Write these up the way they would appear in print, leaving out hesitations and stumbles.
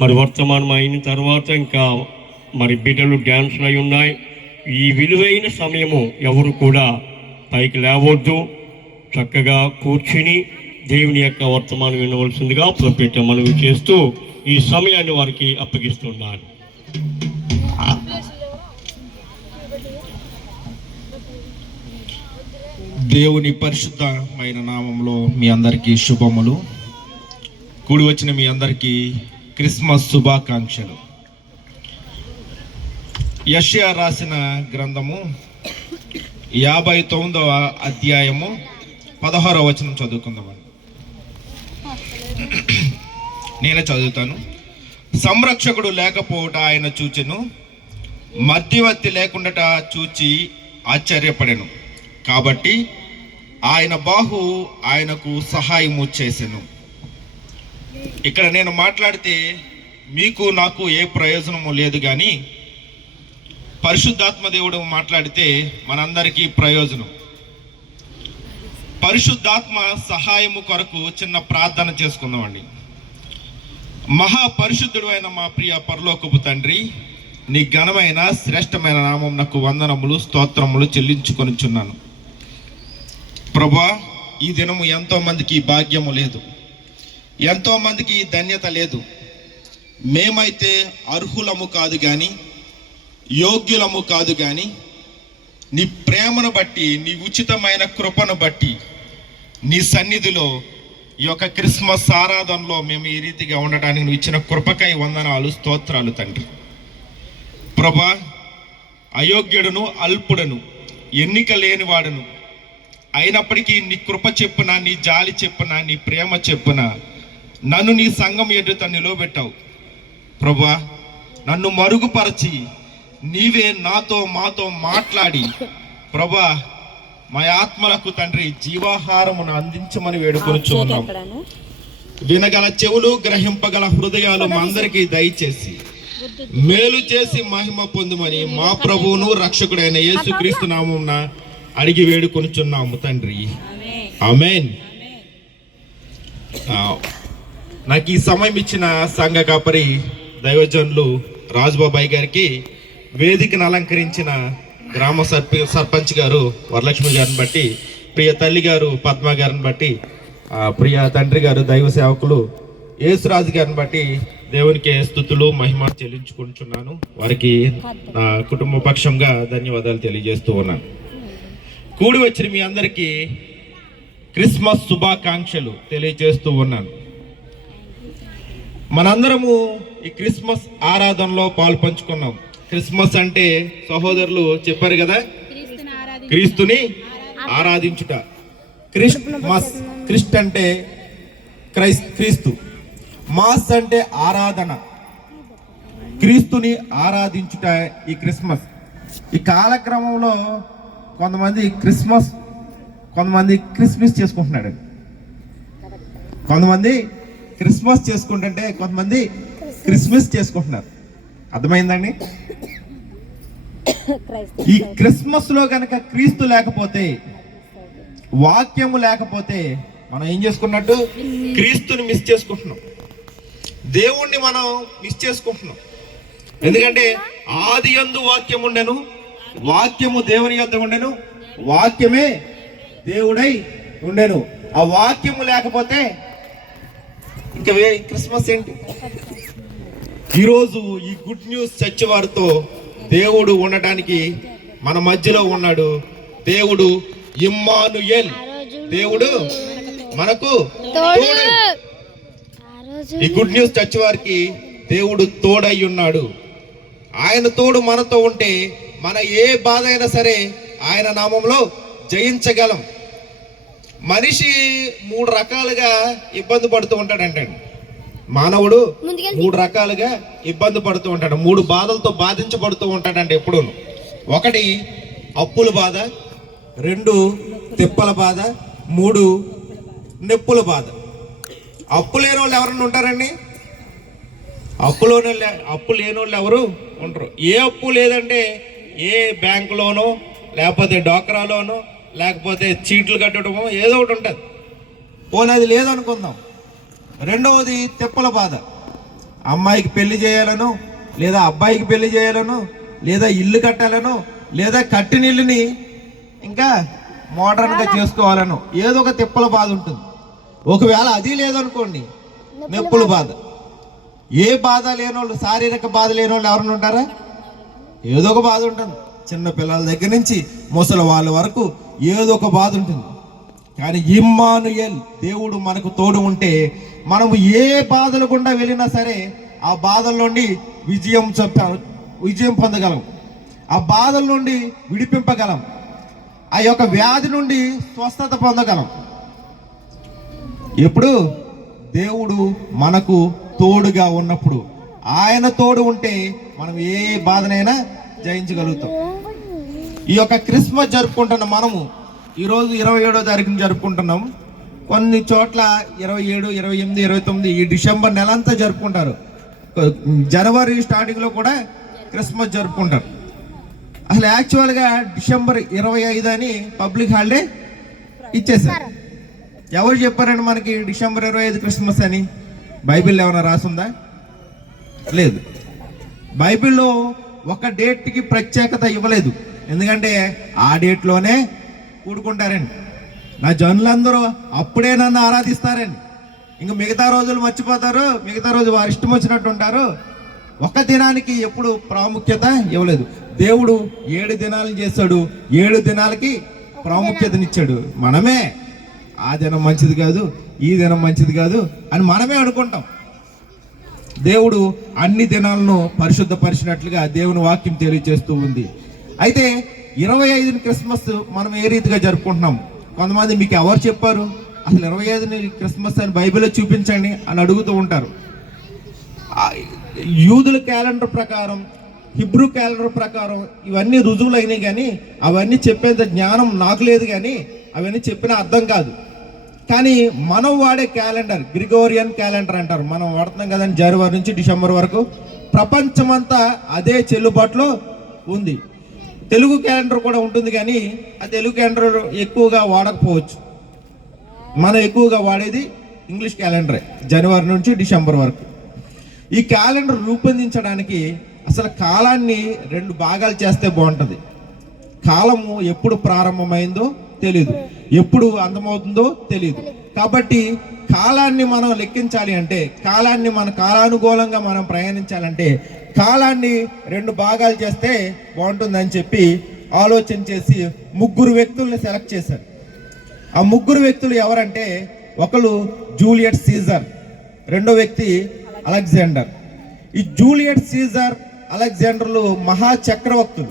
మరి వర్తమానం అయిన తర్వాత ఇంకా మరి బిడ్డలు డ్యాన్స్లు అయి ఉన్నాయి. ఈ విలువైన సమయము ఎవరు కూడా పైకి లేవద్దు, చక్కగా కూర్చుని దేవుని యొక్క వర్తమానం వినవలసిందిగా ప్రొఫెట్ మనవి చేస్తూ ఈ సమయాన్ని వారికి అప్పగిస్తున్నాను. దేవుని పరిశుద్ధమైన నామంలో మీ అందరికీ శుభములు. కూడి వచ్చిన మీ అందరికీ క్రిస్మస్ శుభాకాంక్షలు. యెషయా రాసిన గ్రంథము 59వ అధ్యాయము 16వ వచనం చదువుకుందామని. నేనే చదువుతాను. సంరక్షకుడు లేకపోవట ఆయన చూచెను, మధ్యవర్తి లేకుండాట చూచి ఆశ్చర్యపడెను. కాబట్టి ఆయన బాహు ఆయనకు సహాయము చేసెను. ఇక్కడ నేను మాట్లాడితే మీకు నాకు ఏ ప్రయోజనము లేదు, కానీ పరిశుద్ధాత్మ దేవుడు మాట్లాడితే మనందరికీ ప్రయోజనం. పరిశుద్ధాత్మ సహాయము కొరకు చిన్న ప్రార్థన చేసుకుందామండి. మహాపరిశుద్ధుడు అయిన మా ప్రియ పరలోకపు తండ్రి, నీ ఘనమైన శ్రేష్టమైన నామం నాకు వందనములు స్తోత్రములు చెల్లించుకొనిచున్నాను. ప్రభా, ఈ దినము ఎంతో మందికి భాగ్యము లేదు, ఎంతో మందికి ధన్యత లేదు. మేమైతే అర్హులము కాదు కానీ, యోగ్యులము కాదు కానీ, నీ ప్రేమను బట్టి, నీ ఉచితమైన కృపను బట్టి, నీ సన్నిధిలో ఈ యొక్క క్రిస్మస్ ఆరాధనలో మేము ఈ రీతిగా ఉండటానికి నువ్వు ఇచ్చిన కృపకై వందనాలు స్తోత్రాలు తండ్రి. ప్రభా, అయోగ్యుడును అల్పుడను ఎన్నిక లేనివాడును అయినప్పటికీ నీ కృప చెప్పున, నీ జాలి చెప్పున, నీ ప్రేమ చెప్పున నన్ను నీ సంఘం ఎదుట నిలవబెట్టావు. ప్రభా, నన్ను మరుగుపరచి నీవే నాతో మాతో మాట్లాడి ప్రభా మా ఆత్మలకు తండ్రి జీవాహారమును అందించమని వేడుకొనిచున్నాం. వినగల చెవులు, గ్రహింపగల హృదయాలు మా అందరికీ దయచేసి మేలు చేసి మహిమ పొందుమని మా ప్రభువును రక్షకుడైన యేసుక్రీస్తు నామమున అడిగి వేడుకొనిచున్నాము తండ్రి, ఆమేన్. నాకు ఈ సమయం ఇచ్చిన సంఘ కాపరి దైవజనులు రాజుబాబాయ్ గారికి, వేదికను అలంకరించిన గ్రామ సర్పంచ్ గారు వరలక్ష్మి గారిని బట్టి, ప్రియ తల్లి గారు పద్మ గారిని బట్టి, ప్రియ తండ్రి గారు దైవ సేవకులు యేసురాజు గారిని బట్టి దేవునికి స్తుతులు మహిమ చెల్లించుకుంటున్నాను. వారికి నా కుటుంబ పక్షంగా ధన్యవాదాలు తెలియజేస్తూ ఉన్నాను. కూడి వచ్చిన మీ అందరికీ క్రిస్మస్ శుభాకాంక్షలు తెలియజేస్తూ ఉన్నాను. మనందరము ఈ క్రిస్మస్ ఆరాధనలో పాల్పంచుకున్నాం. క్రిస్మస్ అంటే సహోదరులు చెప్పారు కదా, క్రీస్తుని ఆరాధించుట. క్రిస్మస్, క్రిస్ట్ అంటే క్రీస్తు, మాస్ అంటే ఆరాధన, క్రీస్తుని ఆరాధించుట ఈ క్రిస్మస్. ఈ కాలక్రమంలో కొంతమంది క్రిస్మస్ చేసుకుంటున్నాడు, కొంతమంది క్రిస్మస్ చేసుకుంటుంటే కొంతమంది క్రిస్మస్ చేసుకుంటున్నారు. అర్థమైందండి? ఈ క్రిస్మస్ లో కనుక క్రీస్తు లేకపోతే, వాక్యము లేకపోతే మనం ఏం చేసుకున్నట్టు? క్రీస్తుని మిస్ చేసుకుంటున్నాం, దేవుణ్ణి మనం మిస్ చేసుకుంటున్నాం. ఎందుకంటే ఆది యందు వాక్యం ఉండెను, వాక్యము దేవుని యొద్ద ఉండెను, వాక్యమే దేవుడై ఉండెను. ఆ వాక్యము లేకపోతే ఇంకా క్రిస్మస్ ఏంటి? ఈరోజు ఈ గుడ్ న్యూస్ చర్చవారితో దేవుడు ఉండటానికి మన మధ్యలో ఉన్నాడు. దేవుడు ఇమ్మానుయేల్, దేవుడు మనకు తోడు. ఈ గుడ్ న్యూస్ చర్చ్ వారికి దేవుడు తోడై ఉన్నాడు. ఆయన తోడు మనతో ఉంటే మన ఏ బాధ అయినా సరే ఆయన నామంలో జయించగలం. మనిషి 3 రకాలుగా ఇబ్బంది పడుతూ ఉంటాడంటండి. మానవుడు 3 రకాలుగా ఇబ్బంది పడుతూ ఉంటాడు, 3 బాధలతో బాధించబడుతూ ఉంటాడండి ఎప్పుడు. 1 అప్పుల బాధ, 2 తిప్పల బాధ, 3 నొప్పుల బాధ. అప్పు లేని వాళ్ళు ఎవరన్నా ఉంటారండి? అప్పు లేని వాళ్ళు ఎవరు ఉండరు. ఏ అప్పు లేదంటే ఏ బ్యాంకులోనో, లేకపోతే డోక్రాలోనో, లేకపోతే చీట్లు కట్టడమో ఏదో ఒకటి ఉంటుంది. పోనీ అది లేదనుకుందాం. రెండవది తిప్పల బాధ. అమ్మాయికి పెళ్లి చేయాలనో, లేదా అబ్బాయికి పెళ్లి చేయాలనో, లేదా ఇల్లు కట్టాలనో, లేదా కట్టిన ఇల్లుని ఇంకా మోడర్న్గా చేసుకోవాలనో ఏదో ఒక తిప్పల బాధ ఉంటుంది. ఒకవేళ అది లేదనుకోండి, నొప్పుల బాధ. ఏ బాధ లేనోళ్ళు, శారీరక బాధ లేనోళ్ళు ఎవరైనా ఉంటారా? ఏదో ఒక బాధ ఉంటుంది. చిన్న పిల్లల దగ్గర నుంచి ముసలి వాళ్ళ వరకు ఏదో ఒక బాధ ఉంటుంది. కానీ ఇమ్మానుయేల్, దేవుడు మనకు తోడు ఉంటే మనము ఏ బాధలు గుండా వెళ్ళినా సరే ఆ బాధల నుండి విజయం పొందగలం, ఆ బాధల నుండి విడిపింపగలం, ఆ యొక్క వ్యాధి నుండి స్వస్థత పొందగలం. ఎప్పుడు దేవుడు మనకు తోడుగా ఉన్నప్పుడు, ఆయన తోడు ఉంటే మనం ఏ బాధనైనా జయించగలుగుతాం. ఈ యొక్క క్రిస్మస్ జరుపుకుంటున్న మనము ఈరోజు 27వ తారీఖున జరుపుకుంటున్నాం. కొన్ని చోట్ల 27, 28, 29 ఈ డిసెంబర్ నెల అంతా జరుపుకుంటారు. జనవరి స్టార్టింగ్లో కూడా క్రిస్మస్ జరుపుకుంటారు. అసలు యాక్చువల్గా డిసెంబర్ 25 అని పబ్లిక్ హాలిడే ఇచ్చేసారు. ఎవరు చెప్పారండి మనకి డిసెంబర్ 25 క్రిస్మస్ అని? బైబిల్లో ఏమైనా రాసుందా? లేదు. బైబిల్లో ఒక డేట్కి ప్రత్యేకత ఇవ్వలేదు. ఎందుకంటే ఆ డేట్లోనే కూడుకుంటారండి. నా జనులందరూ అప్పుడే నన్ను ఆరాధిస్తారండి. ఇంకా మిగతా రోజులు మర్చిపోతారు, మిగతా రోజు వారి ఇష్టం వచ్చినట్టు ఉంటారు. ఒక దినానికి ఎప్పుడు ప్రాముఖ్యత ఇవ్వలేదు. దేవుడు 7 దినాలు చేశాడు, 7 దినాలకి ప్రాముఖ్యతనిచ్చాడు. మనమే ఆ దినం మంచిది కాదు, ఈ దినం మంచిది కాదు అని మనమే అనుకుంటాం. దేవుడు అన్ని దినాలను పరిశుద్ధపరిచినట్లుగా దేవుని వాక్యం తెలియజేస్తూ ఉంది. అయితే 25 క్రిస్మస్ మనం ఏ రీతిగా జరుపుకుంటున్నాం? కొంతమంది మీకు ఎవరు చెప్పారు అసలు 25 క్రిస్మస్ అని బైబిల్లో చూపించండి అని అడుగుతూ ఉంటారు. యూదుల క్యాలెండర్ ప్రకారం, హిబ్రూ క్యాలెండర్ ప్రకారం ఇవన్నీ రుజువులు అయినాయి, కానీ అవన్నీ చెప్పేంత జ్ఞానం నాకు లేదు, కానీ అవన్నీ చెప్పిన అర్థం కాదు. కానీ మనం వాడే క్యాలెండర్ గ్రిగోరియన్ క్యాలెండర్ అంటారు. మనం వాడుతున్నాం కదండి, జనవరి నుంచి డిసెంబర్ వరకు. ప్రపంచమంతా అదే చెల్లుబాటులో ఉంది. తెలుగు క్యాలెండర్ కూడా ఉంటుంది, కానీ ఆ తెలుగు క్యాలెండర్ ఎక్కువగా వాడకపోవచ్చు. మనం ఎక్కువగా వాడేది ఇంగ్లీష్ క్యాలెండరే, జనవరి నుంచి డిసెంబర్ వరకు. ఈ క్యాలెండర్ రూపొందించడానికి అసలు కాలాన్ని 2 భాగాలు చేస్తే బాగుంటుంది. కాలము ఎప్పుడు ప్రారంభమైందో తెలియదు, ఎప్పుడు అంతమవుతుందో తెలియదు. కాబట్టి కాలాన్ని మనం లెక్కించాలి అంటే, కాలాన్ని మన కాలానుకూలంగా మనం ప్రయాణించాలంటే కాలాన్ని 2 భాగాలు చేస్తే బాగుంటుందని చెప్పి ఆలోచన చేసి 3 వ్యక్తుల్ని సెలెక్ట్ చేశారు. ఆ 3 వ్యక్తులు ఎవరంటే, ఒకరు జూలియస్ సీజర్, రెండో వ్యక్తి అలెగ్జాండర్. ఈ జూలియస్ సీజర్, అలెగ్జాండర్లు మహాచక్రవర్తులు.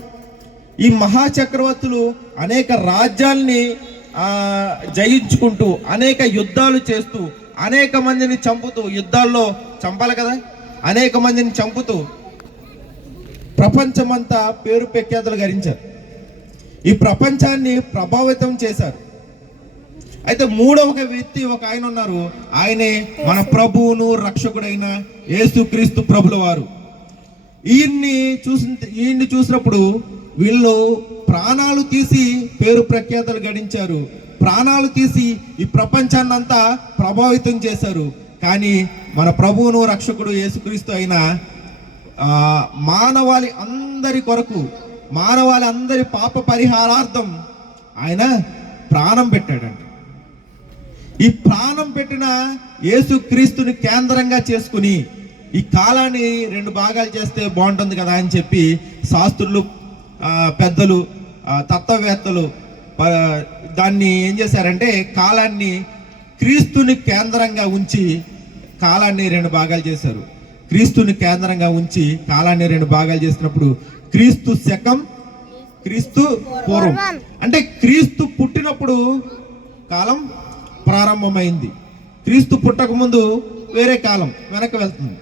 ఈ మహాచక్రవర్తులు అనేక రాజ్యాల్ని జయించుకుంటూ, అనేక యుద్ధాలు చేస్తూ, అనేక మందిని చంపుతూ, యుద్ధాల్లో చంపాలి కదా, అనేక మందిని చంపుతూ ప్రపంచమంతా పేరు ప్రఖ్యాతులు గడించారు. ఈ ప్రపంచాన్ని ప్రభావితం చేశారు. అయితే 3వ వ్యక్తి ఒక ఆయన ఉన్నారు. ఆయనే మన ప్రభువును రక్షకుడైన యేసుక్రీస్తు ప్రభుల వారు. ఈయన్ని చూసినప్పుడు వీళ్ళు ప్రాణాలు తీసి పేరు ప్రఖ్యాతలు గడించారు, ప్రాణాలు తీసి ఈ ప్రపంచాన్నంతా ప్రభావితం చేశారు. కానీ మన ప్రభువును రక్షకుడు యేసుక్రీస్తు అయిన మానవాళి అందరి కొరకు, మానవాళి అందరి పాప పరిహారార్థం ఆయన ప్రాణం పెట్టాడంట. ఈ ప్రాణం పెట్టిన యేసుక్రీస్తుని కేంద్రంగా చేసుకుని ఈ కాలాన్ని 2 భాగాలు చేస్తే బాగుంటుంది కదా అని చెప్పి శాస్త్రులు, పెద్దలు, తత్వవేత్తలు దాన్ని ఏం చేశారంటే, కాలాన్ని క్రీస్తుని కేంద్రంగా ఉంచి కాలాన్ని 2 భాగాలు చేశారు. క్రీస్తుని కేంద్రంగా ఉంచి కాలాన్ని 2 భాగాలు చేసినప్పుడు క్రీస్తు శకం, క్రీస్తు పూర్వం. అంటే క్రీస్తు పుట్టినప్పుడు కాలం ప్రారంభమైంది. క్రీస్తు పుట్టక ముందు వేరే కాలం వెనక్కి వెళ్తుంది.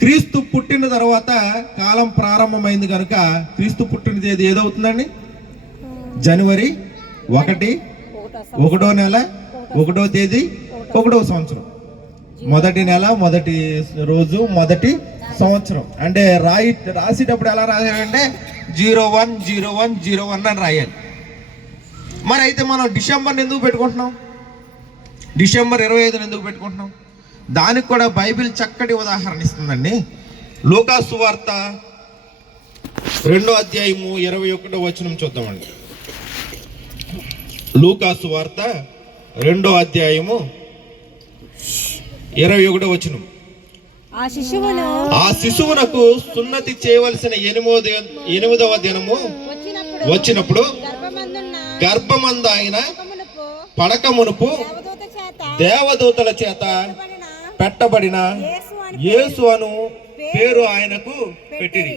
క్రీస్తు పుట్టిన తర్వాత కాలం ప్రారంభమైంది కనుక క్రీస్తు పుట్టిన తేదీ ఏదవుతుందండి? జనవరి 1, 1వ నెల, 1వ తేదీ, 1వ సంవత్సరం. మొదటి నెల, మొదటి రోజు, మొదటి సంవత్సరం. అంటే రాసేటప్పుడు ఎలా రాయాలంటే 010101 అని రాయాలి. మరి అయితే మనం డిసెంబర్ని ఎందుకు పెట్టుకుంటున్నాం? డిసెంబర్ 25 ఎందుకు పెట్టుకుంటున్నాం? దానికి కూడా బైబిల్ చక్కటి ఉదాహరణ ఇస్తుందండి. లూకా సువార్త 2వ అధ్యాయము 21వ వచనం చూద్దామండి. లూకా సువార్త 2వ అధ్యాయము 21వ వచనం. ఆ శిశువునకు సున్నతి చేయవలసిన 8వ దినము వచ్చినప్పుడు గర్భమందు ఆయన పడక మునుపు దేవదూతల చేత పెట్టబడిన యేసు అను పేరు ఆయనకు పెట్టిరి.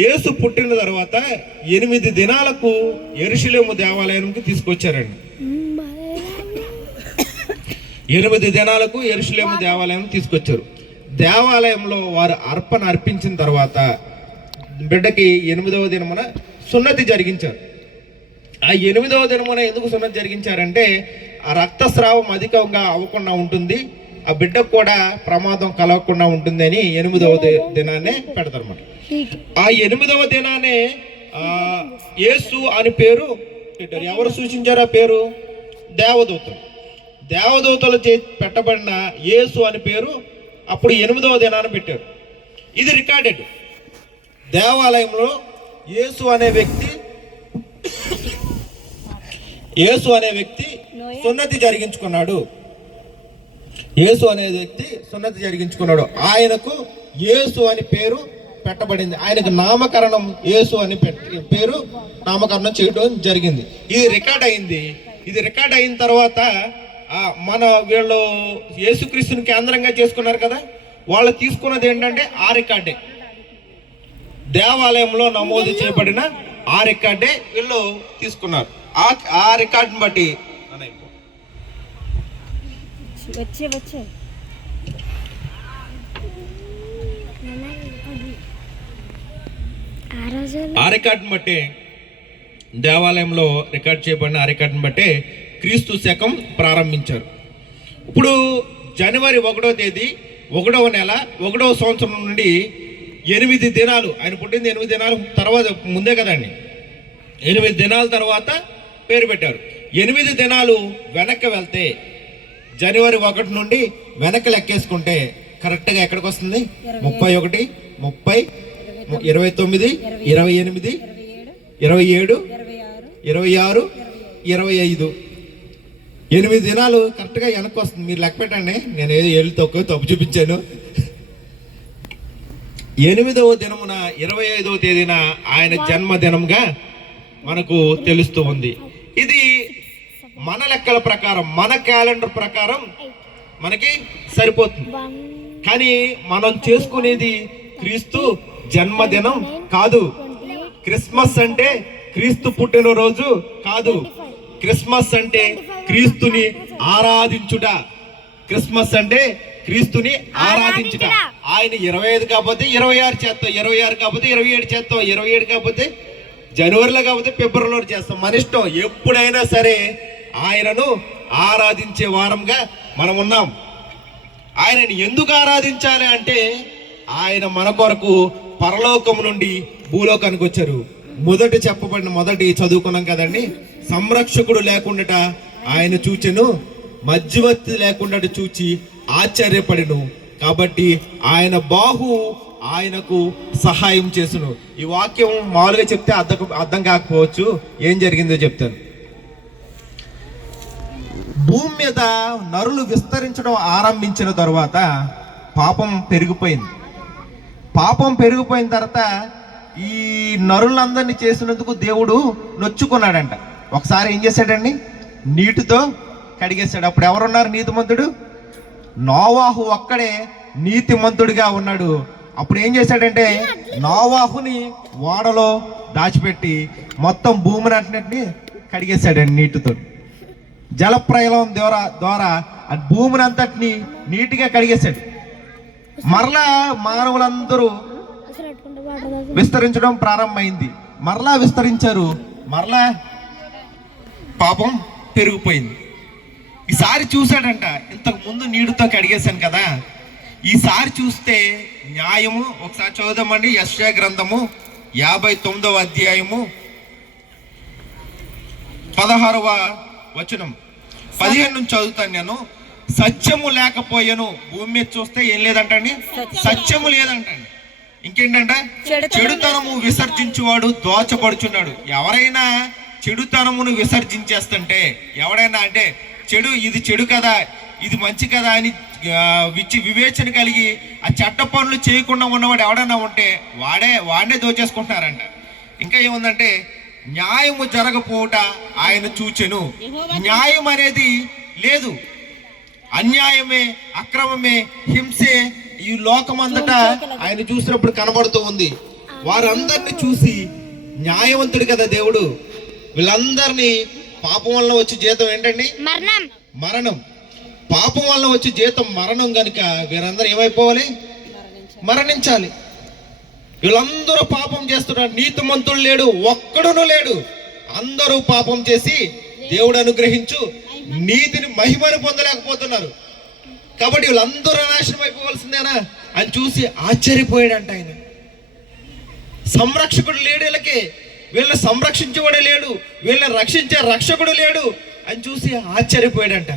యేసు పుట్టిన తర్వాత 8 దినాలకు యెరూషలేము దేవాలయానికి తీసుకొచ్చారండి. 8 దినాలకు యెరూషలేము దేవాలయం తీసుకొచ్చారు. దేవాలయంలో వారు అర్పణ అర్పించిన తర్వాత బిడ్డకి 8వ దినమున సున్నతి జరిగించారు. ఆ 8వ దినమున ఎందుకు సున్నతి జరిగించారంటే ఆ రక్తస్రావం అధికంగా అవ్వకుండా ఉంటుంది, ఆ బిడ్డకు కూడా ప్రమాదం కలగకుండా ఉంటుందని 8వ దినాన్నే పెడతారన్నమాట. ఆ 8వ దినానే యేసు అని పేరు పెట్టారు. ఎవరు సూచించారు ఆ పేరు? దేవదూతలు. దేవదూతలు పెట్టబడిన యేసు అని పేరు అప్పుడు 8వ దినాన్ని పెట్టారు. ఇది రికార్డెడ్. దేవాలయంలో యేసు అనే వ్యక్తి సున్నతి జరిగించుకున్నాడు. యేసు అనే వ్యక్తి సున్నతి జరిగించుకున్నాడు. ఆయనకు యేసు అని పేరు పెట్టబడింది. ఆయనకు నామకరణం యేసు అని పేరు నామకరణం చేయడం జరిగింది. ఇది రికార్డ్ అయింది. ఇది రికార్డ్ అయిన తర్వాత మన వీళ్ళు యేసుక్రీస్తుని కేంద్రంగా చేసుకున్నారు కదా, వాళ్ళు తీసుకున్నది ఏంటంటే ఆ రికార్డే, దేవాలయంలో నమోదు చేయబడిన ఆ రికార్డే వీళ్ళు తీసుకున్నారు. ఆ రికార్డుని బట్టి ఆ రికార్డుని బట్టి దేవాలయంలో రికార్డ్ చేయబడిన ఆ రికార్డుని బట్టి క్రీస్తు శకం ప్రారంభించారు. ఇప్పుడు జనవరి 1వ తేదీ 1వ నెల 1వ సంవత్సరం నుండి 8 దినాలు, ఆయన పుట్టింది 8 దినాలు తర్వాత ముందే కదండి, 8 దినాల తర్వాత పేరు పెట్టారు. 8 దినాలు వెనక్కి వెళ్తే జనవరి 1 నుండి వెనక్కి లెక్కేసుకుంటే కరెక్ట్గా ఎక్కడికి వస్తుంది? 31, 30, 29, 28, 27, 26, 25, 8 దినాలు కరెక్ట్గా వెనక్కి వస్తుంది. మీరు లెక్క పెట్టండి, నేను ఏదో ఏళ్ళు తప్పు చూపించాను. 8వ దినమున 25వ తేదీన ఆయన జన్మదినంగా మనకు తెలుస్తూ ఉంది. ఇది మన లెక్కల ప్రకారం, మన క్యాలెండర్ ప్రకారం మనకి సరిపోతుంది. కానీ మనం చేసుకునేది క్రీస్తు జన్మదినం కాదు. క్రిస్మస్ అంటే క్రీస్తు పుట్టినరోజు కాదు. క్రిస్మస్ అంటే క్రీస్తుని ఆరాధించుట. క్రిస్మస్ అంటే క్రీస్తుని ఆరాధించుట. ఆయన 25 కాకపోతే 26 చేస్తాం, 26 కాకపోతే 27 చేస్తాం, 27 కాకపోతే జనవరిలో కాకపోతే ఫిబ్రవరిలో చేస్తాం. మన ఇష్టం. ఎప్పుడైనా సరే ఆయనను ఆరాధించే వారంగా మనం ఉన్నాం. ఆయనని ఎందుకు ఆరాధించాలి అంటే ఆయన మన కొరకు పరలోకం నుండి భూలోకానికి వచ్చారు. మొదటి చదువుకున్నాం కదండి, సంరక్షకుడు లేకుండా ఆయన చూచెను, మధ్యవర్తి లేకుండా చూచి ఆశ్చర్యపడెను. కాబట్టి ఆయన బాహు ఆయనకు సహాయం చేసును. ఈ వాక్యం మామూలుగా చెప్తే అర్థం కాకపోవచ్చు, ఏం జరిగిందో చెప్తాను. భూమి మీద నరులు విస్తరించడం ఆరంభించిన తర్వాత పాపం పెరిగిపోయింది. పాపం పెరిగిపోయిన తర్వాత ఈ నరులందరినీ చేసినందుకు దేవుడు నొచ్చుకున్నాడంట. ఒకసారి ఏం చేశాడండి? నీటితో కడిగేశాడు. అప్పుడు ఎవరున్నారు నీతిమంతుడు? నోవాహు ఒక్కడే నీతిమంతుడిగా ఉన్నాడు. అప్పుడు ఏం చేశాడంటే నోవాహుని ఓడలో దాచిపెట్టి మొత్తం భూమిని అంతటిని కడిగేశాడండి నీటితో. జలప్రలయం ద్వారా ఆ భూమిని అంతటిని నీటిగా కడిగేశాడు. మరలా మానవులందరూ విస్తరించడం ప్రారంభమైంది. మరలా విస్తరించారు, మరలా పాపం పెరిగిపోయింది. ఈసారి చూశాడంట, ఇంతకు ముందు నీటితో కడిగేశాను కదా, ఈసారి చూస్తే న్యాయము. ఒకసారి చదువుదామండి, యెషయా గ్రంథము 59వ అధ్యాయము 16వ వచనం 15 నుంచి చదువుతాను నేను. సత్యము లేకపోయాను. భూమి మీద చూస్తే ఏం లేదంటండి, సత్యము లేదంటండి. ఇంకేంటంట, చెడుతనము విసర్జించువాడు దోచబడుచున్నాడు. ఎవరైనా చెడుతనమును విసర్జించేస్తుంటే, ఎవడైనా అంటే చెడు, ఇది చెడు కదా, ఇది మంచి కదా అని వివేచన కలిగి ఆ చట్ట పనులు చేయకుండా ఉన్నవాడు ఎవడన్నా ఉంటే వాడే దోచేసుకుంటున్నారంట. ఇంకా ఏముందంటే, న్యాయము జరగపోవుట ఆయన చూచెను. న్యాయం అనేది లేదు, అన్యాయమే, అక్రమమే, హింసే ఈ లోకమంతటా ఆయన చూసినప్పుడు కనబడుతూ ఉంది. వారందరిని చూసి, న్యాయవంతుడు కదా దేవుడు, వీళ్ళందరినీ పాపం వల్ల వచ్చి జీతం ఏంటండి, మరణం. పాపం వల్ల వచ్చి జీతం మరణం కనుక వీరందరూ ఏమైపోవాలి, మరణించాలి. వీళ్ళందరూ పాపం చేస్తున్నారు, నీతిమంతుడు లేడు, ఒక్కడును లేడు. అందరూ పాపం చేసి దేవుడు అనుగ్రహించు నీతిని మహిమను పొందలేకపోతున్నారు. కాబట్టి వీళ్ళందరూ నాశనం అయిపోవలసిందేనా అని చూసి ఆశ్చర్యపోయాడంట ఆయన. సంరక్షకుడు లేడు వీళ్ళకి, వీళ్ళని సంరక్షించేవాడే లేడు, వీళ్ళని రక్షించే రక్షకుడు లేడు అని చూసి ఆశ్చర్యపోయాడంట.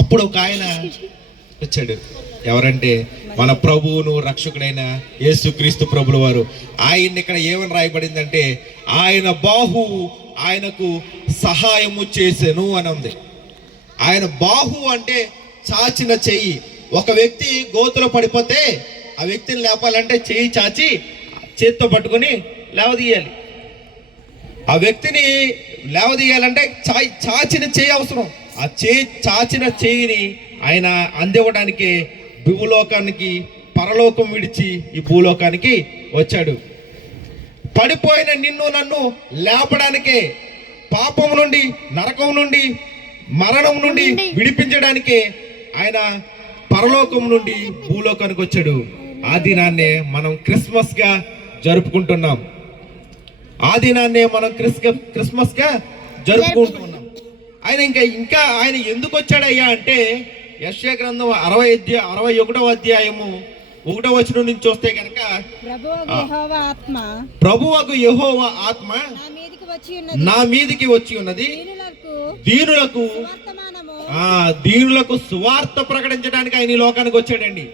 అప్పుడు ఒక ఆయన వచ్చాడు. ఎవరంటే మన ప్రభువును రక్షకుడైన యేసుక్రీస్తు ప్రభుల వారు. ఆయన ఇక్కడ ఏమని రాయబడిందంటే, ఆయన బాహువు ఆయనకు సహాయము చేసెను అని ఉంది. ఆయన బాహు అంటే చాచిన చెయ్యి. ఒక వ్యక్తి గోతులో పడిపోతే ఆ వ్యక్తిని లేపాలంటే చెయ్యి చాచి చేత్తో పట్టుకొని లేవదీయాలి. ఆ వ్యక్తిని లేవదీయాలంటే చాచిన చెయ్యి అవసరం. ఆ చాచిన చెయ్యిని ఆయన అందివ్వడానికి భూలోకానికి, పరలోకం విడిచి ఈ భూలోకానికి వచ్చాడు. పడిపోయిన నిన్ను నన్ను లేపడానికే, పాపం నుండి, నరకం నుండి, మరణం నుండి విడిపించడానికే ఆయన పరలోకం నుండి భూలోకానికి వచ్చాడు. ఆ దినాన్నే మనం క్రిస్మస్ గా జరుపుకుంటున్నాం. ఆ దినాన్నే మనం క్రిస్మస్ గా జరుపుకుంటున్నాం. ఆయన ఇంకా ఆయన ఎందుకు వచ్చాడయ్యా అంటే, యెషయా గ్రంథం 61వ అధ్యాయము 1వ వచనం నుంచి చూస్తే కనుక, ప్రభువగు యెహోవా ఆత్మ నా మీదికి వచ్చి ఉన్నది, దీనులకు సువార్త ప్రకటించడానికి ఆయన ఈ లోకానికి వచ్చాడండి.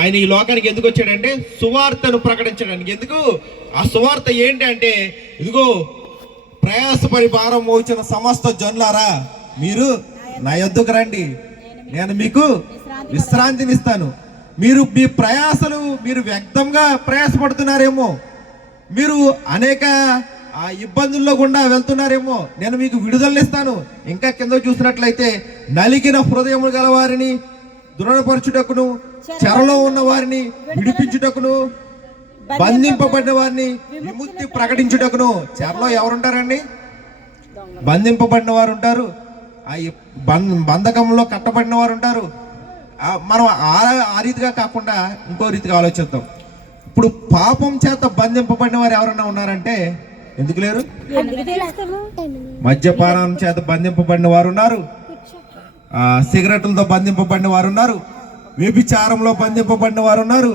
ఆయన ఈ లోకానికి ఎందుకు వచ్చాడంటే, సువార్తను ప్రకటించడానికి. ఎందుకు ఆ సువార్త ఏంటి అంటే, ఇదిగో ప్రయాసపరి భారం మోచిన సమస్త జనులారా, మీరు నా యొద్దకు రండి, నేను మీకు విశ్రాంతినిస్తాను. మీరు మీ ప్రయాసలు, మీరు వ్యక్తంగా ప్రయాసపడుతున్నారేమో, మీరు అనేక ఇబ్బందుల్లో గుండా వెళ్తున్నారేమో, నేను మీకు విడుదలనిస్తాను. ఇంకా కింద చూసినట్లయితే, నలిగిన హృదయము గల వారిని దృఢపరచుటకును, చెరలో ఉన్న వారిని విడిపించుటకును, బంధింపబడిన వారిని విముక్తి ప్రకటించుటకును. చెరలో ఎవరుంటారండి? బంధింపబడిన వారు ఉంటారు, బంధకంలో కట్టబడిన వారు ఉంటారు. మనం ఆ రీతిగా కాకుండా ఇంకో రీతిగా ఆలోచిద్దాం. ఇప్పుడు పాపం చేత బంధింపబడిన వారు ఎవరన్నా ఉన్నారంటే ఎందుకు లేరు? మద్యపానం చేత బంధింపబడిన వారు ఉన్నారు, సిగరెట్లతో బంధింపబడిన వారు ఉన్నారు, వ్యభిచారంలో బంధింపబడిన వారు ఉన్నారు,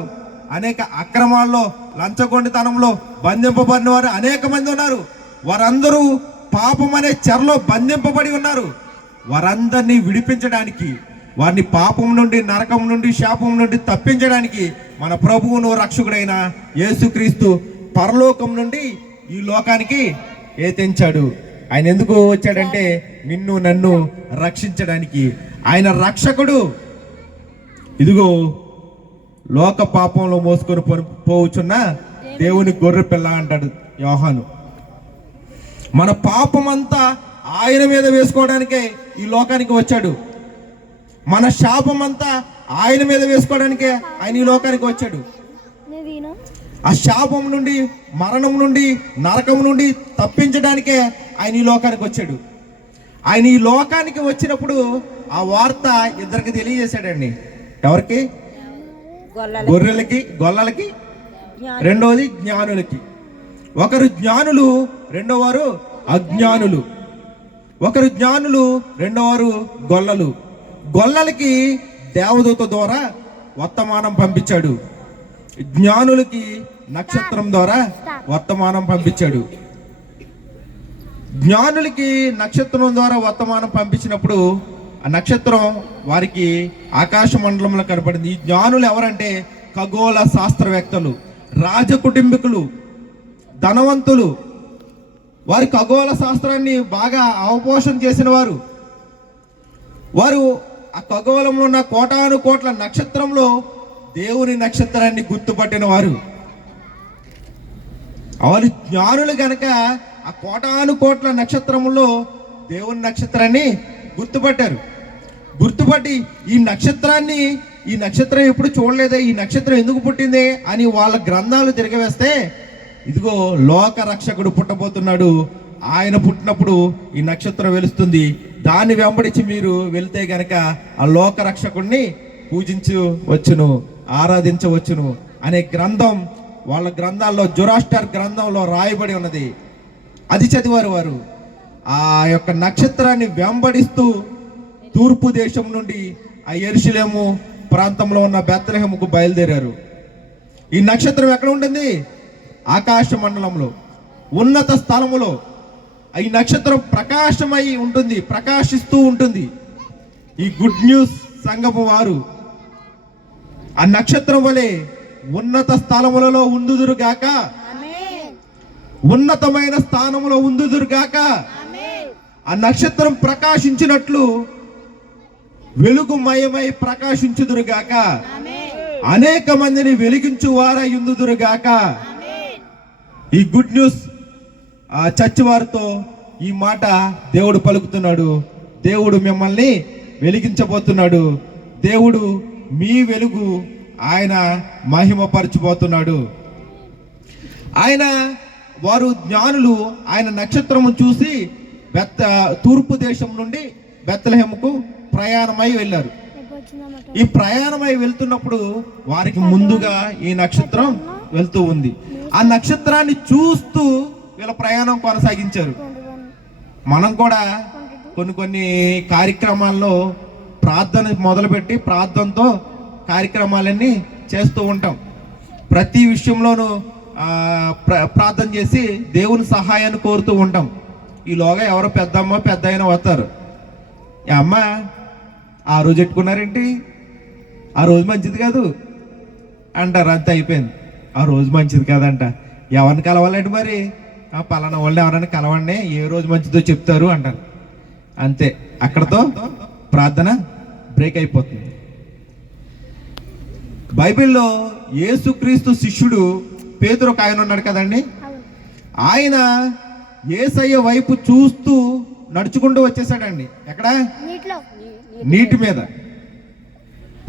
అనేక అక్రమాల్లో, లంచగొండితనంలో బంధింపబడిన వారు అనేక మంది ఉన్నారు. వారందరూ పాపం అనే చెరలో బంధింపబడి ఉన్నారు. వారందరినీ విడిపించడానికి, వారిని పాపం నుండి, నరకం నుండి, శాపం నుండి తప్పించడానికి మన ప్రభువును రక్షకుడైన యేసుక్రీస్తు పరలోకం నుండి ఈ లోకానికి తెంచాడు. ఆయన ఎందుకు వచ్చాడంటే, నిన్ను నన్ను రక్షించడానికి. ఆయన రక్షకుడు. ఇదిగో లోక పాపంలో మోసుకొని పోవచ్చున్న దేవుని గొర్రె పిల్ల అంటాడు యోహాను. మన పాపం అంతా ఆయన మీద వేసుకోవడానికే ఈ లోకానికి వచ్చాడు. మన శాపం అంతా ఆయన మీద వేసుకోవడానికే ఆయన ఈ లోకానికి వచ్చాడు. ఆ శాపం నుండి, మరణం నుండి, నరకం నుండి తప్పించడానికే ఆయన ఈ లోకానికి వచ్చాడు. ఆయన ఈ లోకానికి వచ్చినప్పుడు ఆ వార్త ఇద్దరికి తెలియజేశాడండి. ఎవరికి? గొర్రెలకి, గొల్లలకి, రెండవది జ్ఞానులకి. ఒకరు జ్ఞానులు, రెండోవారు అజ్ఞానులు. ఒకరు జ్ఞానులు, రెండోవారు గొల్లలు. గొల్లలకి దేవదూత ద్వారా వర్తమానం పంపించాడు, జ్ఞానులకి నక్షత్రం ద్వారా వర్తమానం పంపించాడు. జ్ఞానులకి నక్షత్రం ద్వారా వర్తమానం పంపించినప్పుడు ఆ నక్షత్రం వారికి ఆకాశ మండలంలో కనపడింది. ఈ జ్ఞానులు ఎవరంటే ఖగోళ శాస్త్రవేత్తలు, రాజకుటుంబీకులు, ధనవంతులు. వారి ఖగోళ శాస్త్రాన్ని బాగా అవపోషణ చేసిన వారు. వారు ఆ ఖగోళంలో ఉన్న కోటాను కోట్ల నక్షత్రంలో దేవుని నక్షత్రాన్ని గుర్తుపట్టిన వారు. వారి జ్ఞానులు గనక ఆ కోటాను కోట్ల నక్షత్రములో దేవుని నక్షత్రాన్ని గుర్తుపట్టారు. గుర్తుపట్టి ఈ నక్షత్రం ఎప్పుడు చూడలేదే, ఈ నక్షత్రం ఎందుకు పుట్టిందే అని వాళ్ళ గ్రంథాలు తిరగవేస్తే, ఇదిగో లోక రక్షకుడు పుట్టబోతున్నాడు, ఆయన పుట్టినప్పుడు ఈ నక్షత్రం వెలుస్తుంది, దాన్ని వెంబడించి మీరు వెళ్తే గనక ఆ లోక రక్షకుడిని పూజించవచ్చును, ఆరాధించవచ్చును అనే గ్రంథం వాళ్ళ గ్రంథాల్లో, జొరాస్టర్ గ్రంథంలో రాయబడి ఉన్నది. అది చదివారు వారు. ఆ యొక్క నక్షత్రాన్ని వెంబడిస్తూ తూర్పు దేశం నుండి ఆ యెరూషలేము ప్రాంతంలో ఉన్న బెత్లెహేముకు బయలుదేరారు. ఈ నక్షత్రం ఎక్కడ ఉంటుంది? ఆకాశ మండలంలో, ఉన్నత స్థలములో. ఈ నక్షత్రం ప్రకాశమై ఉంటుంది, ప్రకాశిస్తూ ఉంటుంది. ఈ గుడ్ న్యూస్ సంఘము వారు ఆ నక్షత్రం వలె ఉన్నత స్థలములలో ఉందుదురుగాక, ఉన్నతమైన స్థానములో ఉందుదురుగాక. ఆ నక్షత్రం ప్రకాశించినట్లు వెలుగుమయమై ప్రకాశించుదురుగాక, అనేక మందిని వెలిగించు వారై ఉందుదురుగాక. ఈ గుడ్ న్యూస్ ఆ చర్చి వారితో ఈ మాట దేవుడు పలుకుతున్నాడు. దేవుడు మిమ్మల్ని వెలిగించబోతున్నాడు. దేవుడు మీ వెలుగు ఆయన మహిమపరచబోతున్నాడు. వారు జ్ఞానులు ఆయన నక్షత్రము చూసి తూర్పు దేశం నుండి బెత్లెహేముకు ప్రయాణమై వెళ్ళారు. ఈ ప్రయాణమై వెళ్తున్నప్పుడు వారికి ముందుగా ఈ నక్షత్రం వెళ్తూ ఉంది. ఆ నక్షత్రాన్ని చూస్తూ వీళ్ళ ప్రయాణం కొనసాగించారు. మనం కూడా కొన్ని కార్యక్రమాల్లో ప్రార్థన మొదలుపెట్టి ప్రార్థనతో కార్యక్రమాలన్నీ చేస్తూ ఉంటాం. ప్రతి విషయంలోనూ ప్రార్థన చేసి దేవుని సహాయాన్ని కోరుతూ ఉంటాం. ఈలోగా ఎవరో పెద్దమ్మ పెద్ద అయినా వస్తారు. అమ్మ ఆ రోజు పెట్టుకున్నారేంటి, ఆ రోజు మంచిది కాదు అంటారు. అంతే అయిపోయింది. ఆ రోజు మంచిది కాదంట. ఎవరిని కలవాలంటే మరి పలానా వాళ్ళు ఎవరైనా కలవండి, ఏ రోజు మంచిదో చెప్తారు అంటారు. అంతే, అక్కడతో ప్రార్థన బ్రేక్ అయిపోతుంది. బైబిల్లో యేసుక్రీస్తు శిష్యుడు పేతురు ఒక ఆయన ఉన్నాడు కదండి. ఆయన యేసయ్య వైపు చూస్తూ నడుచుకుంటూ వచ్చేసాడండి. ఎక్కడ? నీటి మీద,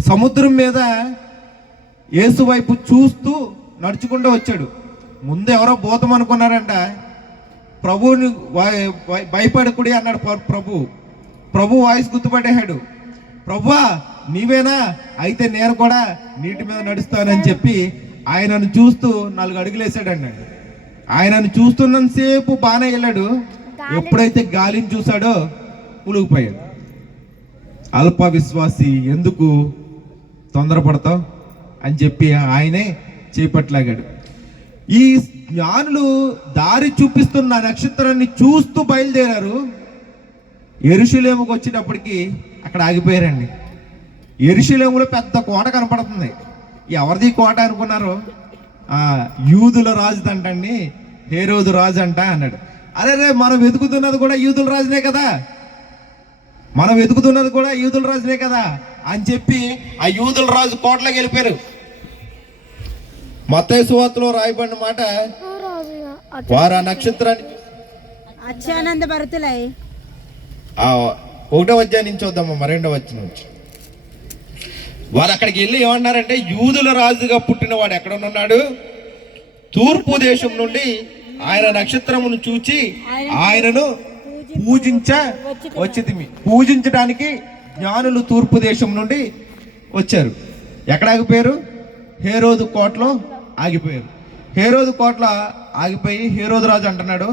సముద్రం మీద యేసు వైపు చూస్తూ నడుచుకుంటూ వచ్చాడు. ముందు ఎవరో భూతం అనుకున్నారంట. ప్రభువుని భయపడకుడి అన్నాడు ప్రభు వాయిస్ గుర్తుపట్టేశాడు. ప్రభువా నీవేనా? అయితే నేను కూడా నీటి మీద నడుస్తానని చెప్పి ఆయనను చూస్తూ 4 అడుగులు వేసాడండి. ఆయనను చూస్తున్నంతసేపు బాగానే వెళ్ళాడు. ఎప్పుడైతే గాలిని చూశాడో మునిగిపోయాడు. అల్ప విశ్వాసి, ఎందుకు తొందరపడతావు అని చెప్పి ఆయనే చేపట్టలాగాడు. ఈ జ్ఞానులు దారి చూపిస్తున్న నక్షత్రాన్ని చూస్తూ బయలుదేరారు. యెరూషలేముకు వచ్చేటప్పటికి అక్కడ ఆగిపోయారండి. యెరూషలేములో పెద్ద కోట కనపడుతుంది. ఎవరిది కోట అనుకున్నారు? యూదుల రాజు అంటండి, హేరోదు రాజు అంట అన్నాడు. అరే మనం వెతుకుతున్నది కూడా యూదుల రాజునే కదా, అని చెప్పి ఆ యూదుల రాజు కోటలోకి వెళ్ళిపోయారు. మత్తయి సువార్తలో రాయబడిన మాట, వారు ఆ నక్షత్రాన్ని అత్యానంద భరతులై 1వ అధ్యాయం నుంచి చూద్దామా, 2వ అధ్యాయం నుంచి. వారు అక్కడికి వెళ్ళి ఏమన్నారంటే, యూదుల రాజుగా పుట్టినవాడు ఎక్కడున్నాడు? తూర్పు దేశం నుండి ఆయన నక్షత్రమును చూచి ఆయనను పూజించడానికి జ్ఞానులు తూర్పు దేశం నుండి వచ్చారు. ఎక్కడ ఆగిపోయారు? హేరోదు కోటలో ఆగిపోయారు. హేరోదు కోటలో ఆగిపోయి హేరోదు రాజు అంటున్నాడు,